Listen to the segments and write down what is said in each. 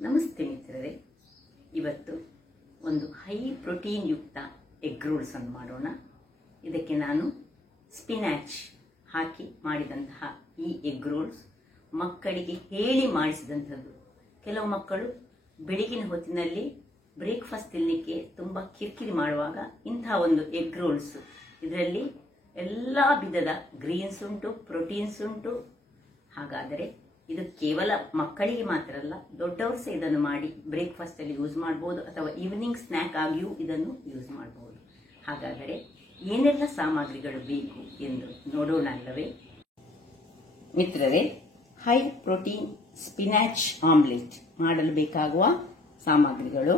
ನಮಸ್ತೆ ಮಿತ್ರರೇ, ಇವತ್ತು ಒಂದು ಹೈ ಪ್ರೋಟೀನ್ ಯುಕ್ತ ಎಗ್ ರೋಲ್ಸ್ ಅನ್ನು ಮಾಡೋಣ. ಇದಕ್ಕೆ ನಾನು ಸ್ಪಿನಾಚ್ ಹಾಕಿ ಮಾಡಿದಂತಹ ಈ ಎಗ್ ರೋಲ್ಸ್ ಮಕ್ಕಳಿಗೆ ಹೇಳಿ ಮಾಡಿಸಿದಂಥದ್ದು. ಕೆಲವು ಮಕ್ಕಳು ಬೆಳಗಿನ ಹೊತ್ತಿನಲ್ಲಿ ಬ್ರೇಕ್ಫಾಸ್ಟ್ ತಿನ್ನಲಿಕ್ಕೆ ತುಂಬ ಕಿರಿಕಿರಿ ಮಾಡುವಾಗ ಇಂತಹ ಒಂದು ಎಗ್ ರೋಲ್ಸ್, ಇದರಲ್ಲಿ ಎಲ್ಲ ವಿಧದ ಗ್ರೀನ್ಸ್ ಉಂಟು, ಪ್ರೋಟೀನ್ಸ್ ಉಂಟು. ಹಾಗಾದರೆ ಇದು ಕೇವಲ ಮಕ್ಕಳಿಗೆ ಮಾತ್ರ ಅಲ್ಲ, ದೊಡ್ಡವರು ಸಹ ಇದನ್ನು ಮಾಡಿ ಬ್ರೇಕ್ಫಾಸ್ಟ್ ಅಲ್ಲಿ ಯೂಸ್ ಮಾಡಬಹುದು ಅಥವಾ ಈವ್ನಿಂಗ್ ಸ್ನ್ಯಾಕ್ ಆಗಿಯೂ ಇದನ್ನು ಯೂಸ್ ಮಾಡಬಹುದು. ಹಾಗಾದರೆ ಏನೆಲ್ಲ ಸಾಮಗ್ರಿಗಳು ಬೇಕು ಎಂದು ನೋಡೋಣ ಅಲ್ಲವೇ ಮಿತ್ರರೇ? ಹೈ ಪ್ರೋಟೀನ್ ಸ್ಪಿನಾಚ್ ಆಮ್ಲೆಟ್ ಮಾಡಲು ಬೇಕಾಗುವ ಸಾಮಗ್ರಿಗಳು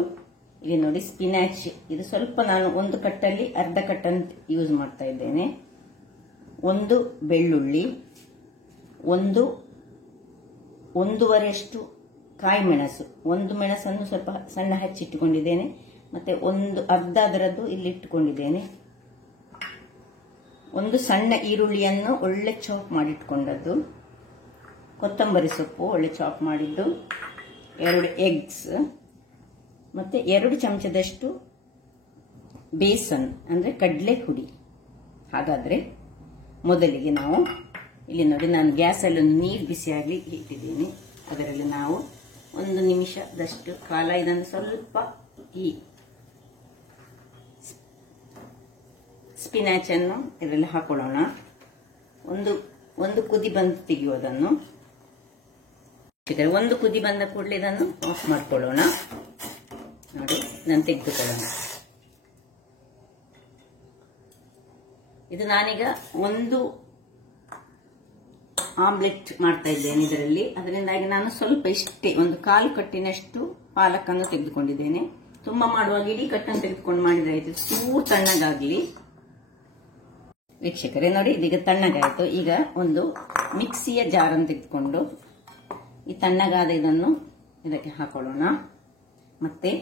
ಇಲ್ಲಿ ನೋಡಿ. ಸ್ಪಿನಾಚ್ ಇದು ಸ್ವಲ್ಪ ನಾನು ಒಂದು ಕಟ್ಟಲ್ಲಿ ಅರ್ಧ ಕಟ್ಟನ್ನು ಯೂಸ್ ಮಾಡ್ತಾ ಇದ್ದೇನೆ. ಒಂದು ಬೆಳ್ಳುಳ್ಳಿ, ಒಂದೂವರೆಯಷ್ಟು ಕಾಯಿ ಮೆಣಸು, ಒಂದು ಮೆಣಸನ್ನು ಸ್ವಲ್ಪ ಸಣ್ಣ ಹಚ್ಚಿಟ್ಟುಕೊಂಡಿದ್ದೇನೆ, ಮತ್ತೆ ಅರ್ಧ ಅದರದ್ದು ಇಲ್ಲಿ ಇಟ್ಟುಕೊಂಡಿದ್ದೇನೆ. ಒಂದು ಸಣ್ಣ ಈರುಳ್ಳಿಯನ್ನು ಒಳ್ಳೆ ಚಾಪ್ ಮಾಡಿಟ್ಕೊಂಡದ್ದು, ಕೊತ್ತಂಬರಿ ಸೊಪ್ಪು ಒಳ್ಳೆ ಚಾಪ್ ಮಾಡಿದ್ದು, 2 ಎಗ್ಸ್, ಮತ್ತೆ 2 ಚಮಚದಷ್ಟು ಬೇಸನ್ ಅಂದ್ರೆ ಕಡಲೆ ಹುಡಿ. ಹಾಗಾದ್ರೆ ಮೊದಲಿಗೆ ನಾವು ಇಲ್ಲಿ ನೋಡಿ, ನಾನು ಗ್ಯಾಸಲ್ಲಿ ಒಂದು ನೀರು ಬಿಸಿಯಾಗಲಿ ಇಟ್ಟಿದ್ದೀನಿ. ಅದರಲ್ಲಿ ನಾವು 1 ನಿಮಿಷದಷ್ಟು ಕಾಲ ಇದನ್ನು ಸ್ವಲ್ಪ ಈ ಸ್ಪಿನಾಚ್ ಅನ್ನು ಇದರಲ್ಲಿ ಹಾಕೊಳ್ಳೋಣ. ಒಂದು ಕುದಿ ಬಂದು ತೆಗೆಯುವುದನ್ನು, ಒಂದು ಕುದಿ ಬಂದ ಕೂಡಲೇ ಇದನ್ನು ಆಫ್ ಮಾಡ್ಕೊಳ್ಳೋಣ. ನೋಡಿ, ಇದನ್ನು ತೆಗೆದುಕೊಳ್ಳೋಣ. ಇದು ನಾನೀಗ ಒಂದು ಆಮ್ಲೆಟ್ ಮಾಡ್ತಾ ಇದ್ದೇನೆ ಇದರಲ್ಲಿ. ಅದರಿಂದಾಗಿ ನಾನು ಸ್ವಲ್ಪ ಇಷ್ಟೇ ಒಂದು 1/4 ಕಟ್ಟಿನಷ್ಟು ಪಾಲಕನ್ನು ತೆಗೆದುಕೊಂಡಿದ್ದೇನೆ. ತುಂಬಾ ಮಾಡುವಾಗ ಇಡೀ ಕಟ್ಟನ್ನು ತೆಗೆದುಕೊಂಡು ಮಾಡಿದ್ರೆ ಆಯ್ತು, ಚೂರು ತಣ್ಣಗಾಗ್ಲಿ. ವೀಕ್ಷಕರೇ ನೋಡಿ, ಇದೀಗ ತಣ್ಣಗಾಯ್ತು. ಈಗ ಒಂದು ಮಿಕ್ಸಿಯ ಜಾರನ್ನು ತೆಗೆದುಕೊಂಡು ಈ ತಣ್ಣಗಾದ ಇದನ್ನು ಇದಕ್ಕೆ ಹಾಕೊಳ್ಳೋಣ. ಮತ್ತೆ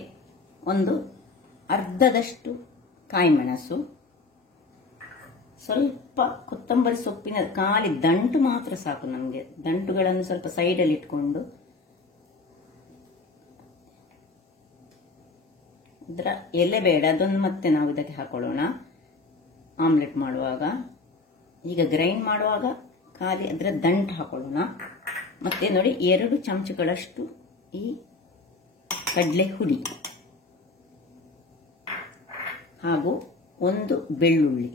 ಒಂದು ಅರ್ಧದಷ್ಟು ಕಾಯಿ ಮೆಣಸು, ಸ್ವಲ್ಪ ಕೊತ್ತಂಬರಿ ಸೊಪ್ಪಿನ ಖಾಲಿ ದಂಟು ಮಾತ್ರ ಸಾಕು ನಮಗೆ. ದಂಟುಗಳನ್ನು ಸ್ವಲ್ಪ ಸೈಡಲ್ಲಿ ಇಟ್ಕೊಂಡು ಇದರ ಎಲೆ ಬೇಡ, ಅದನ್ನು ಮತ್ತೆ ನಾವು ಇದಕ್ಕೆ ಹಾಕೊಳ್ಳೋಣ ಆಮ್ಲೆಟ್ ಮಾಡುವಾಗ. ಈಗ ಗ್ರೈಂಡ್ ಮಾಡುವಾಗ ಖಾಲಿ ಅದರ ದಂಟು ಹಾಕೊಳ್ಳೋಣ. ಮತ್ತೆ ನೋಡಿ, 2 ಚಮಚಗಳಷ್ಟು ಈ ಕಡಲೆ ಹುಡಿ ಹಾಗೂ ಒಂದು ಬೆಳ್ಳುಳ್ಳಿ.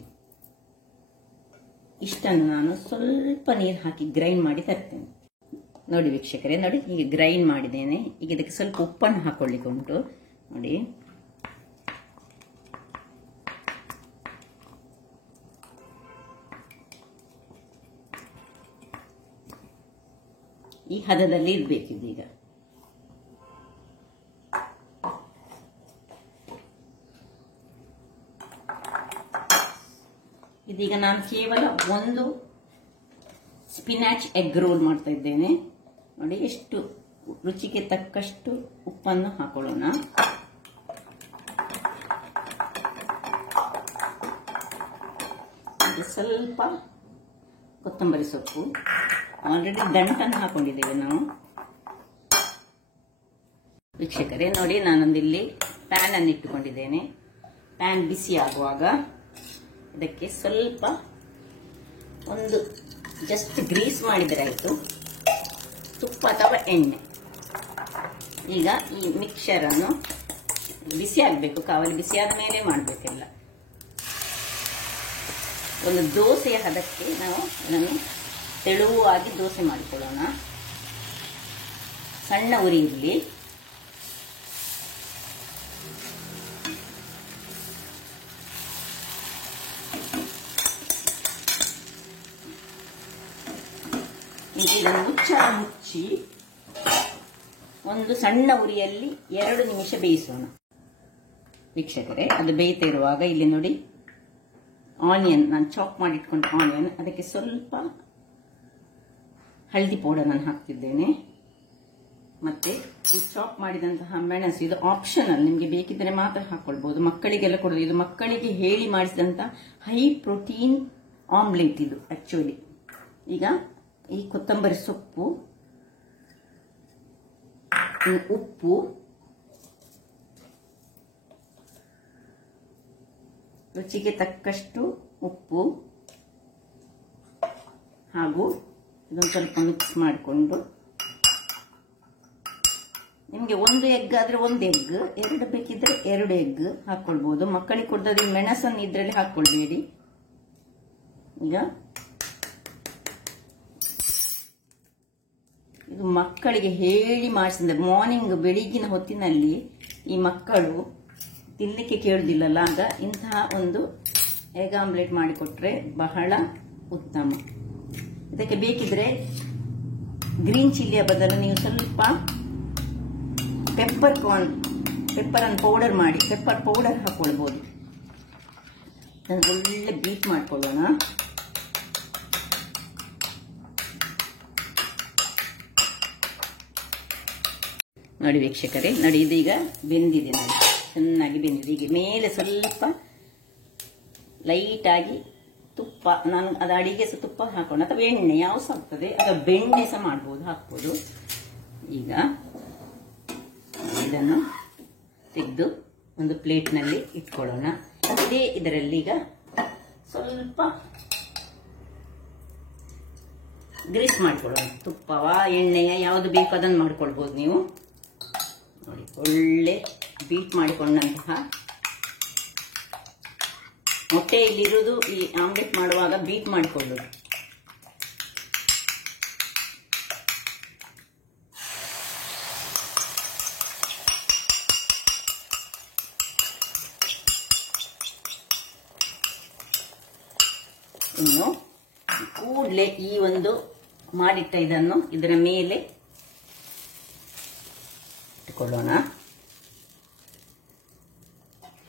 ಇಷ್ಟನ್ನು ನಾನು ಸ್ವಲ್ಪ ನೀರು ಹಾಕಿ ಗ್ರೈಂಡ್ ಮಾಡಿ ತರ್ತೇನೆ. ನೋಡಿ ವೀಕ್ಷಕರೇ, ನೋಡಿ ಹೀಗೆ ಗ್ರೈಂಡ್ ಮಾಡಿದ್ದೇನೆ. ಈಗ ಇದಕ್ಕೆ ಸ್ವಲ್ಪ ಉಪ್ಪನ್ನು ಹಾಕೊಳ್ಳಿಕ್ಕೆ ಉಂಟು. ನೋಡಿ, ಈ ಹದದಲ್ಲಿ ಇರಬೇಕಿದೀಗ. ಇದೀಗ ನಾನು ಕೇವಲ ಒಂದು ಸ್ಪಿನಾಚ್ ಎಗ್ ರೋಲ್ ಮಾಡ್ತಾ ಇದ್ದೇನೆ. ನೋಡಿ, ಎಷ್ಟು ರುಚಿಗೆ ತಕ್ಕಷ್ಟು ಉಪ್ಪನ್ನು ಹಾಕೊಳ್ಳೋಣ. ಸ್ವಲ್ಪ ಕೊತ್ತಂಬರಿ ಸೊಪ್ಪು, ಆಲ್ರೆಡಿ ದಂಟನ್ನು ಹಾಕೊಂಡಿದ್ದೇವೆ ನಾವು. ವೀಕ್ಷಕರೇ ನೋಡಿ, ನಾನೊಂದಿಲ್ಲಿ ಪ್ಯಾನ್ ಅನ್ನು ಇಟ್ಟುಕೊಂಡಿದ್ದೇನೆ. ಪ್ಯಾನ್ ಬಿಸಿ ಆಗುವಾಗ ಇದಕ್ಕೆ ಸ್ವಲ್ಪ ಒಂದು ಜಸ್ಟ್ ಗ್ರೀಸ್ ಮಾಡಿದರೆ ಆಯಿತು, ತುಪ್ಪ ಅಥವಾ ಎಣ್ಣೆ. ಈಗ ಈ ಮಿಕ್ಸರ್ ಅನ್ನು ಬಿಸಿ ಆಗಬೇಕು, ಕಾವಲಿ ಬಿಸಿಯಾದ ಮೇಲೆ ಮಾಡಬೇಕೆಲ್ಲ. ಒಂದು ದೋಸೆಯ ಹದಕ್ಕೆ ನಾವು ಇದನ್ನು ತೆಳುವಾಗಿ ದೋಸೆ ಮಾಡಿಕೊಳ್ಳೋಣ. ಸಣ್ಣ ಉರಿ ಇರಲಿ. ಇದನ್ನು ಮುಚ್ಚಿ ಒಂದು ಸಣ್ಣ ಉರಿಯಲ್ಲಿ 2 ನಿಮಿಷ ಬೇಯಿಸೋಣ. ವೀಕ್ಷಕರೇ, ಅದು ಬೇಯ್ತಿರುವಾಗ ಇಲ್ಲಿ ನೋಡಿ, ಆನಿಯನ್ ನಾನು ಚಾಪ್ ಮಾಡಿಟ್ಕೊಂಡ ಆನಿಯನ್, ಅದಕ್ಕೆ ಸ್ವಲ್ಪ ಹಳದಿ ಪೌಡರ್ ನಾನು ಹಾಕ್ತಿದ್ದೇನೆ. ಮತ್ತೆ ಈ ಚಾಪ್ ಮಾಡಿದಂತಹ ಮೆಣಸು, ಇದು ಆಪ್ಷನಲ್, ನಿಮಗೆ ಬೇಕಿದ್ರೆ ಮಾತ್ರ ಹಾಕೊಳ್ಬಹುದು. ಮಕ್ಕಳಿಗೆಲ್ಲ ಕೊಡೋದು, ಇದು ಮಕ್ಕಳಿಗೆ ಹೇಳಿ ಮಾಡಿಸಿದಂತಹ ಹೈ ಪ್ರೋಟೀನ್ ಆಮ್ಲೆಟ್ ಇದು ಆಕ್ಚುಲಿ. ಈಗ ಈ ಕೊತ್ತಂಬರಿ ಸೊಪ್ಪು ಉಪ್ಪು, ರುಚಿಗೆ ತಕ್ಕಷ್ಟು ಉಪ್ಪು ಹಾಗೂ ಇದೊಂದು ಸ್ವಲ್ಪ ಮಿಕ್ಸ್ ಮಾಡಿಕೊಂಡು, ನಿಮಗೆ ಒಂದು ಎಗ್ ಆದರೆ ಒಂದು ಎಗ್, ಎರಡು ಬೇಕಿದ್ರೆ ಎರಡು ಎಗ್ ಹಾಕ್ಕೊಳ್ಬೋದು. ಮಕ್ಕಳಿಗೆ ಕೊಡೋದು ಮೆಣಸನ್ನು ಇದರಲ್ಲಿ ಹಾಕ್ಕೊಳ್ಬೇಡಿ. ಈಗ ಇದು ಮಕ್ಕಳಿಗೆ ಹೇಳಿ ಮಾಡಿಸಿದ, ಮಾರ್ನಿಂಗ್ ಬೆಳಿಗ್ಗಿನ ಹೊತ್ತಿನಲ್ಲಿ ಈ ಮಕ್ಕಳು ತಿನ್ನಲಿಕ್ಕೆ ಕೇಳುವುದಿಲ್ಲಲ್ಲ, ಆಗ ಇಂತಹ ಒಂದು ಎಗ್ ಆಮ್ಲೆಟ್ ಮಾಡಿಕೊಟ್ರೆ ಬಹಳ ಉತ್ತಮ. ಇದಕ್ಕೆ ಬೇಕಿದ್ರೆ ಗ್ರೀನ್ ಚಿಲ್ಲಿಯ ಬದಲು ನೀವು ಸ್ವಲ್ಪ ಪೆಪ್ಪರನ್ನು ಪೌಡರ್ ಮಾಡಿ ಪೆಪ್ಪರ್ ಪೌಡರ್ ಹಾಕೊಳ್ಬೋದು. ಒಳ್ಳೆ ಬೀಟ್ ಮಾಡ್ಕೊಳ್ಳೋಣ. ನೋಡಿ ವೀಕ್ಷಕರೇ, ನೋಡಿ ಇದೀಗ ಬೆಂದಿದೆ, ನೋಡಿ ಚೆನ್ನಾಗಿ ಬೆಂದಿದೆ. ಈಗ ಮೇಲೆ ಸ್ವಲ್ಪ ಲೈಟ್ ಆಗಿ ತುಪ್ಪ, ನಾನು ಅದು ಅಡಿಗೆ ಸಹ ತುಪ್ಪ ಹಾಕೋಣ ಅಥವಾ ಎಣ್ಣೆ ಯಾವ ಸಹ ಆಗ್ತದೆ, ಅಥವಾ ಬೆಣ್ಣೆ ಸಹ ಮಾಡ್ಬೋದು, ಹಾಕ್ಬೋದು. ಈಗ ಇದನ್ನು ತೆಗೆದು ಒಂದು ಪ್ಲೇಟ್ನಲ್ಲಿ ಇಟ್ಕೊಳ್ಳೋಣ. ಅದೇ ಇದರಲ್ಲಿ ಈಗ ಸ್ವಲ್ಪ ಗ್ರೀಸ್ ಮಾಡ್ಕೊಳ್ಳೋಣ. ತುಪ್ಪವ ಎಣ್ಣೆಯ ಯಾವುದು ಬೇಕು ಅದನ್ನು ಮಾಡ್ಕೊಳ್ಬೋದು ನೀವು. ನೋಡಿ ಒಳ್ಳೆ ಬೀಟ್ ಮಾಡಿಕೊಂಡಂತಹ ಮೊಟ್ಟೆ ಇಲ್ಲಿರುವುದು ಈ ಆಮ್ಲೆಟ್ ಮಾಡುವಾಗ ಬೀಟ್ ಮಾಡಿಕೊಳ್ಳೋದು. ಇನ್ನು ಕೂಡಲೇ ಈ ಒಂದು ಮಾಡಿಟ್ಟ ಇದನ್ನು ಇದರ ಮೇಲೆ ಇಟ್ಟುಕೊಳ್ಳೋಣ.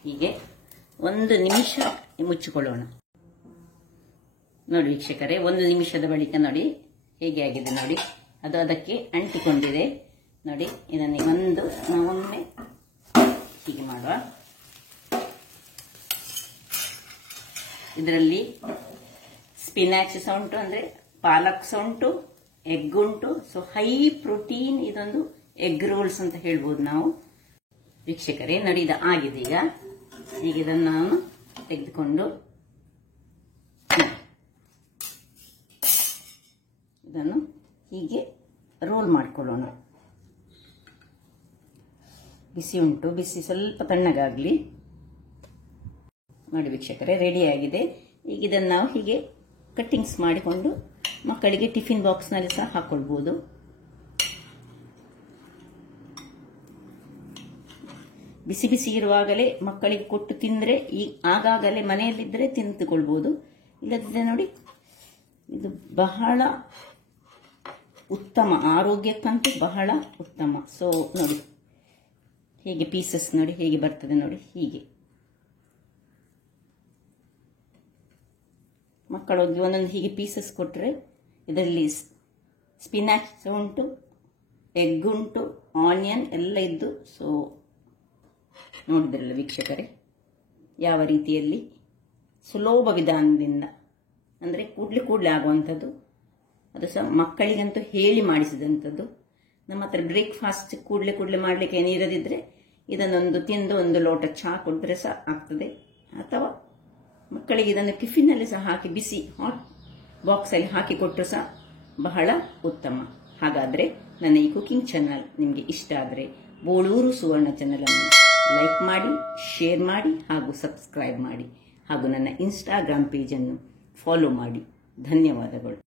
ಹೀಗೆ ಒಂದು ನಿಮಿಷ ಮುಚ್ಚಿಕೊಳ್ಳೋಣ. ನೋಡಿ ವೀಕ್ಷಕರೇ, ಒಂದು ನಿಮಿಷದ ಬಳಿಕ ನೋಡಿ ಹೇಗೆ ಆಗಿದೆ, ನೋಡಿ ಅದು ಅದಕ್ಕೆ ಅಂಟಿಕೊಂಡಿದೆ. ನೋಡಿ ಇದನ್ನು ನಾವೊಮ್ಮೆ ಹೀಗೆ ಮಾಡುವ. ಇದರಲ್ಲಿ ಸ್ಪಿನಾಚ್ ಸಹ ಉಂಟು, ಅಂದ್ರೆ ಪಾಲಕ್ ಸಹ ಉಂಟು, ಎಗ್ ಉಂಟು. ಸೊ ಹೈ ಪ್ರೋಟೀನ್ ಇದೊಂದು ಎಗ್ ರೋಲ್ಸ್ ಅಂತ ಹೇಳ್ಬೋದು ನಾವು. ವೀಕ್ಷಕರೇ ನೋಡಿ ಇದು ಆಗಿದೆ. ಈಗ ಇದನ್ನು ನಾನು ತೆಗೆದುಕೊಂಡು ಇದನ್ನು ಹೀಗೆ ರೋಲ್ ಮಾಡಿಕೊಳ್ಳೋಣ. ಬಿಸಿ ಉಂಟು, ಬಿಸಿ ಸ್ವಲ್ಪ ತಣ್ಣಗಾಗ್ಲಿ. ನೋಡಿ ವೀಕ್ಷಕರೇ ರೆಡಿ ಆಗಿದೆ. ಈಗ ಇದನ್ನು ನಾವು ಹೀಗೆ ಕಟ್ಟಿಂಗ್ಸ್ ಮಾಡಿಕೊಂಡು ಮಕ್ಕಳಿಗೆ ಟಿಫಿನ್ ಬಾಕ್ಸ್ನಲ್ಲಿ ಸಹ ಹಾಕೊಳ್ಬೋದು. ಬಿಸಿ ಬಿಸಿ ಇರುವಾಗಲೇ ಮಕ್ಕಳಿಗೆ ಕೊಟ್ಟು ತಿಂದರೆ ಆಗಾಗಲೇ ಮನೆಯಲ್ಲಿದ್ದರೆ ತಿಂದುಕೊಳ್ಬೋದು. ಇಲ್ಲದಿದ್ದರೆ ನೋಡಿ ಇದು ಬಹಳ ಉತ್ತಮ, ಆರೋಗ್ಯಕ್ಕಂತೂ ಬಹಳ ಉತ್ತಮ. ಸೊ ನೋಡಿ ಹೇಗೆ ಪೀಸಸ್ ನೋಡಿ ಹೇಗೆ ಬರ್ತದೆ ನೋಡಿ. ಹೀಗೆ ಮಕ್ಕಳಿಗೆ ಒಂದೊಂದು ಹೀಗೆ ಪೀಸಸ್ ಕೊಟ್ಟರೆ ಇದರಲ್ಲಿ ಸ್ಪಿನಾಚ್ ಉಂಟು, ಎಗ್ ಉಂಟು, ಆನಿಯನ್ ಎಲ್ಲ ಇದ್ದು. ಸೊ ನೋಡಿದ್ರಲ್ಲ ವೀಕ್ಷಕರೇ ಯಾವ ರೀತಿಯಲ್ಲಿ ಸುಲಭ ವಿಧಾನದಿಂದ, ಅಂದರೆ ಕೂಡಲೇ ಆಗುವಂಥದ್ದು, ಅದು ಸಹ ಮಕ್ಕಳಿಗಂತೂ ಹೇಳಿ ಮಾಡಿಸಿದಂಥದ್ದು. ನಮ್ಮ ಹತ್ರ ಬ್ರೇಕ್ಫಾಸ್ಟ್ ಕೂಡಲೇ ಮಾಡಲಿಕ್ಕೆ ಏನಿರದಿದ್ರೆ ಇದನ್ನೊಂದು ತಿಂದು ಒಂದು ಲೋಟ ಚಹಾ ಕೊಟ್ಟರೆ ಸಹ ಆಗ್ತದೆ. ಅಥವಾ ಮಕ್ಕಳಿಗೆ ಇದನ್ನು ಟಿಫಿನ್ನಲ್ಲಿ ಸಹ ಹಾಕಿ ಬಿಸಿ ಹಾಟ್ ಬಾಕ್ಸಲ್ಲಿ ಹಾಕಿ ಕೊಟ್ಟರು ಸಹ ಬಹಳ ಉತ್ತಮ. ಹಾಗಾದರೆ ನನ್ನ ಈ ಕುಕಿಂಗ್ ಚಾನಲ್ ನಿಮಗೆ ಇಷ್ಟ ಆದರೆ ಬೋಳೂರು ಸುವರ್ಣ ಚಾನಲನ್ನು ಲೈಕ್ ಮಾಡಿ, ಶೇರ್ ಮಾಡಿ ಹಾಗೂ ಸಬ್ಸ್ಕ್ರೈಬ್ ಮಾಡಿ ಹಾಗೂ ನನ್ನ ಇನ್ಸ್ಟಾಗ್ರಾಮ್ ಪೇಜನ್ನು ಫಾಲೋ ಮಾಡಿ. ಧನ್ಯವಾದಗಳು.